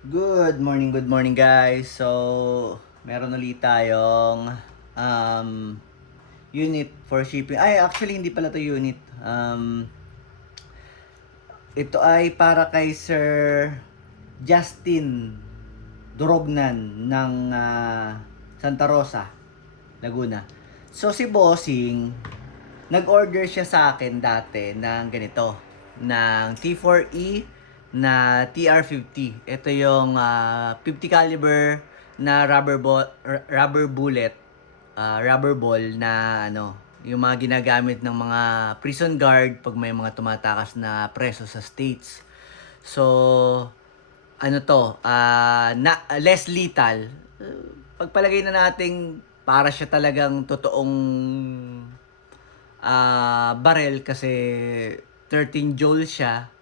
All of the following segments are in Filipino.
Good morning guys. So, meron ulit tayong unit for shipping. Ay, actually hindi pala to unit. Ito ay para kay Sir Justin Durognan ng Santa Rosa, Laguna. So si Bossing, nag-order siya sa akin dati ng ganito, ng T4E na TR50. Ito yung 50 caliber na rubber bullet, rubber ball na yung mga ginagamit ng mga prison guard pag may mga tumatakas na preso sa states. So, less lethal. Pagpalagay na nating para siya talagang totoong barrel kasi 13 joule siya.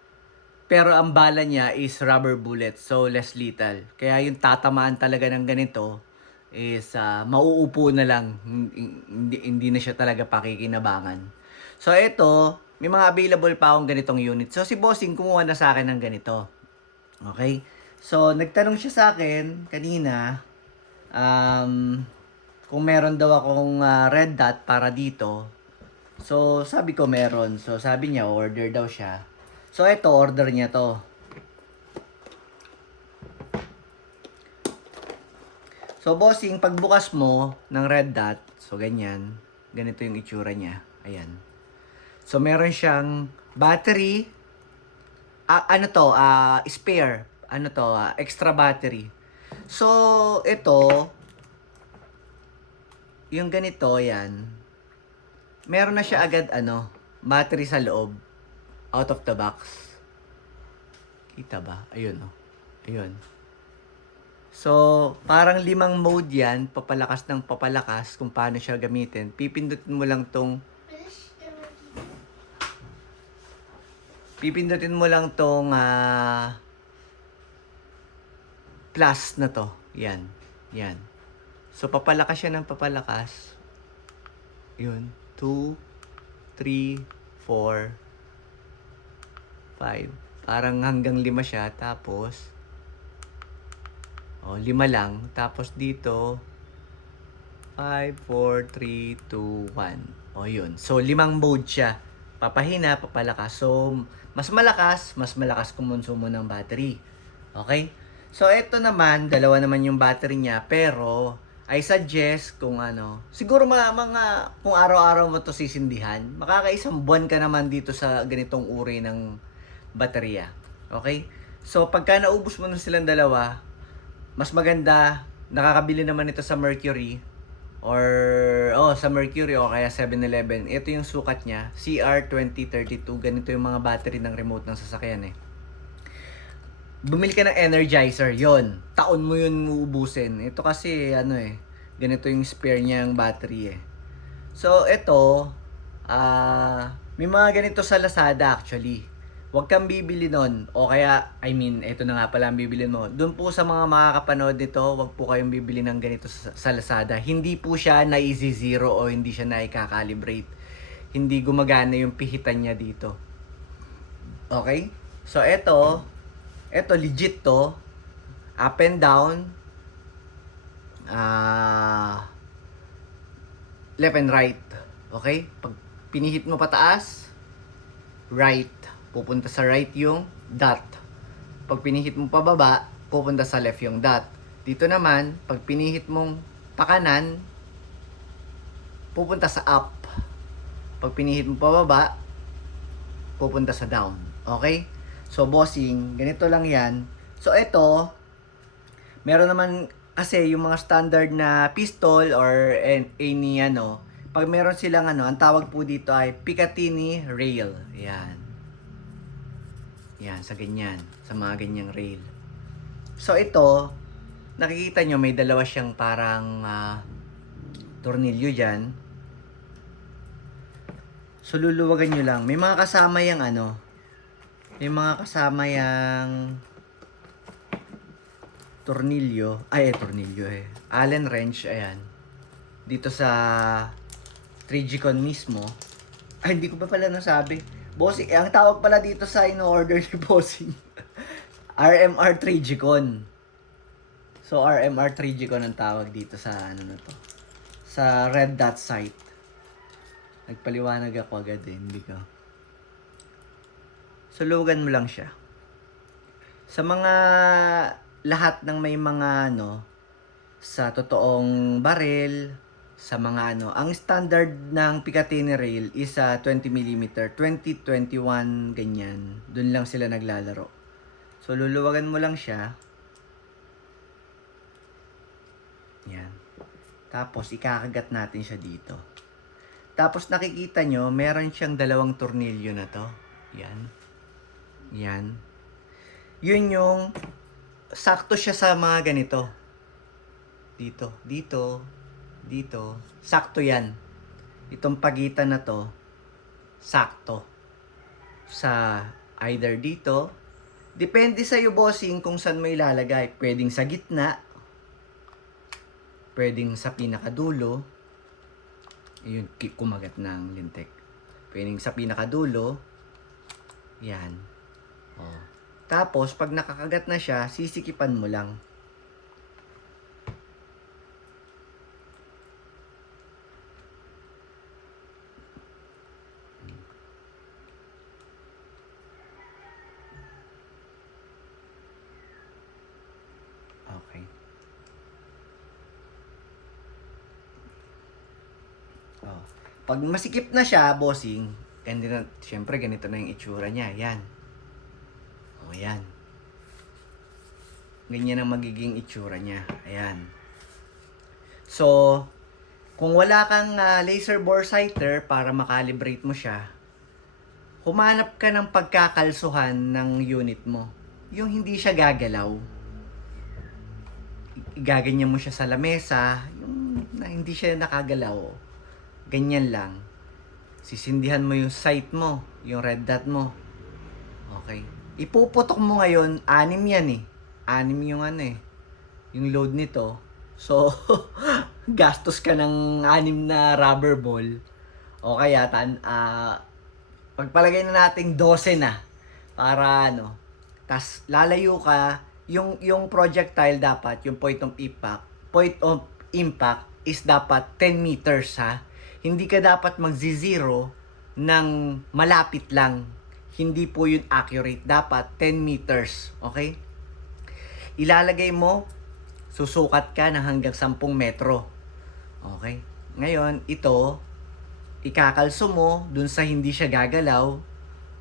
Pero ang bala niya is rubber bullet, so less lethal. Kaya yung tatamaan talaga ng ganito is mauupo na lang. Hindi na siya talaga pakikinabangan. So ito, may mga available pa akong ganitong unit. So si Bossing kumuha na sa akin ng ganito. Okay? So nagtanong siya sa akin kanina kung meron daw akong red dot para dito. So sabi ko meron. So sabi niya order daw siya. So, ito, order niya to. So, bossing, pagbukas mo ng red dot, so ganyan, ganito yung itsura niya. Ayan. So, meron siyang battery, spare, extra battery. So, ito, yung ganito, yan, meron na siya agad, battery sa loob. Out of the box. Kita ba? Ayun, oh. Ayun. So, parang 5 mode yan. Papalakas ng papalakas kung paano siya gamitin. Pipindutin mo lang tong plus na to. Yan. Yan. So, papalakas siya ng papalakas. Yun. 2, 3, 4, 5. Parang hanggang 5 siya. Tapos, 5 lang. Tapos dito, 5, 4, 3, 2, 1. Yun. So, 5 mode siya. Papahina, papalakas. So, mas malakas kumonsumo ng battery. Okay? So, ito naman, dalawa naman yung battery niya. Pero, I suggest kung siguro mga kung araw-araw mo to sisindihan, makakaisang buwan ka naman dito sa ganitong uri ng baterya. Okay? So, pagka naubos mo na silang dalawa, mas maganda, nakakabili naman ito sa Mercury sa Mercury o kaya 7-Eleven. Ito yung sukat niya, CR2032. Ganito yung mga battery ng remote ng sasakyan eh. Bumili ka ng Energizer, yon. Taon mo yun uubusin. Ito kasi, ganito yung spare niyang battery eh. So, ito, may mga ganito sa Lazada actually. Huwag kang bibili nun. O kaya, ito na nga pala ang bibili mo. Doon po sa mga makakapanood nito, huwag po kayong bibili ng ganito sa Lazada. Hindi po siya na easy zero o hindi siya na i-calibrate. Hindi gumagana yung pihitan niya dito. Okay? So, ito legit to. Up and down. Left and right. Okay? Pag pinihit mo pataas, right. Pupunta sa right yung dot. Pag pinihit mo pababa, pupunta sa left yung dot. Dito naman, pag pinihit mong pakanan, pupunta sa up. Pag pinihit mo pababa, pupunta sa down. Okay? So, bossing, ganito lang yan. So, ito, meron naman kasi yung mga standard na pistol or any pag meron silang ang tawag po dito ay Picatinny rail. Yan. Yan, sa ganyan. Sa mga ganyang rail. So, ito, nakikita nyo, may dalawa siyang parang tornilyo dyan. So, luluwagan nyo lang. May mga kasama yung tornilyo. Allen wrench, ayan. Dito sa 3G-Con mismo. Hindi ko pa pala nasabi. Bossing, ang tawag pala dito sa in-order ni Bossing RMR 3G-Con. So, RMR 3G-Con ang tawag dito sa ano na to. Sa red dot sight. Nagpaliwanag ako agad eh, hindi ko. Sulugan mo lang siya. Sa mga lahat ng may mga ano, sa totoong baril, sa mga ano, ang standard ng Picatinny rail is 20mm, 20-21 ganyan. Doon lang sila naglalaro. So luluwagan mo lang siya. Yan. Tapos ikakagat natin siya dito. Tapos nakikita nyo, meron siyang dalawang tornilyo na to. Yan. Yan. Yun yung sakto siya sa mga ganito. Dito, dito, dito. Sakto yan. Itong pagitan na to, sakto. Sa either dito. Depende sa iyo, bossing, kung saan mo ilalagay. Pwedeng sa gitna. Pwedeng sa pinakadulo. Yun, kumagat ng lintik. Pwedeng sa pinakadulo. Yan. Oh. Tapos, pag nakakagat na siya, sisikipan mo lang. Okay. Oh. Pag masikip na siya, bossing, and then, syempre, ganito na yung itsura niya. Yan. O, yan. Ganyan ang magiging itsura niya. Ayan. So, kung wala kang laser bore sighter para makalibrate mo siya, humanap ka ng pagkakalsuhan ng unit mo. Yung hindi siya gagalaw. Gaganyan mo siya sa lamesa, yung na hindi siya nakagalaw. Ganyan lang. Sisindihan mo yung sight mo, yung red dot mo. Okay. Ipuputok mo ngayon, 6 yan eh. 6 yung ano eh. Yung load nito. So, gastos ka ng 6 na rubber ball. O kaya, pagpalagay na nating 12 na. Para ano. Tas lalayo ka. Yung projectile dapat, yung point of impact is dapat 10 meters ha. Hindi ka dapat magzi-zero ng malapit lang. Hindi po yun accurate. Dapat 10 meters. Okay? Ilalagay mo, susukat ka ng hanggang 10 metro. Okay? Ngayon, ito, ikakalso mo dun sa hindi siya gagalaw.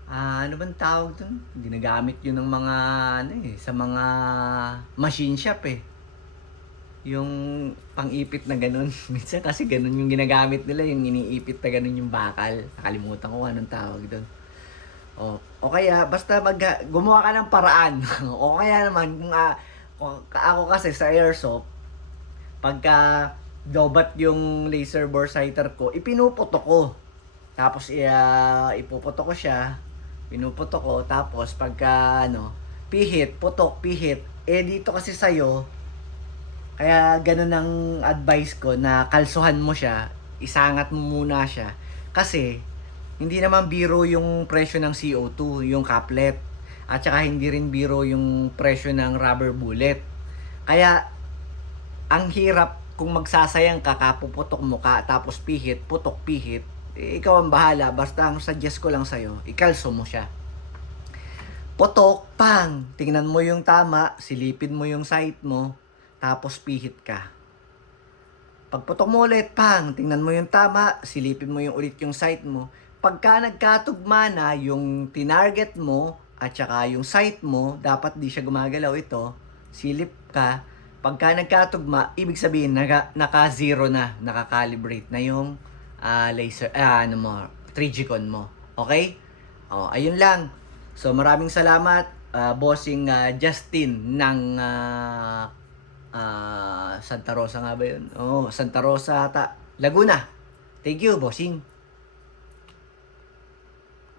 Ano bang tawag dun? Ginagamit yun ng mga, sa mga machine shop eh. Yung pang-ipit na ganun. Minsan kasi ganun yung ginagamit nila, yung iniipit na ganun yung bakal. Nakalimutan ko anong tawag doon. O kaya, basta gumawa ka ng paraan. O kaya naman, kung ako kasi sa airsoft, pagka dobat yung laser bore sighter ko, ipinuputok ko. Tapos, ipuputok ko siya. Pinuputok ko. Tapos, pagka, pihit, putok, pihit. Dito kasi sa'yo, kaya ganun ang advice ko na kalsuhan mo siya, isangat mo muna siya. Kasi, hindi naman biro yung presyo ng CO2, yung couplet. At saka hindi rin biro yung presyo ng rubber bullet. Kaya, ang hirap kung magsasayang ka, kapuputok mo ka, tapos pihit, putok, pihit, ikaw ang bahala. Basta ang suggest ko lang sa'yo, ikalso mo siya. Putok, pang! Tingnan mo yung tama, silipin mo yung sight mo, tapos pihit ka. Pagputok mo ulit, pang! Tingnan mo yung tama, silipin mo yung ulit yung sight mo. Pagka nagkatugma na yung tinarget mo at saka yung sight mo, dapat di siya gumagalaw ito, silip ka. Pagka nagkatugma, ibig sabihin naka-zero na, naka-calibrate na yung laser, 3G-Con mo. Okay? Ayun lang. So maraming salamat, bossing Justin ng Santa Rosa nga ba yun? Santa Rosa, Laguna. Thank you, bossing.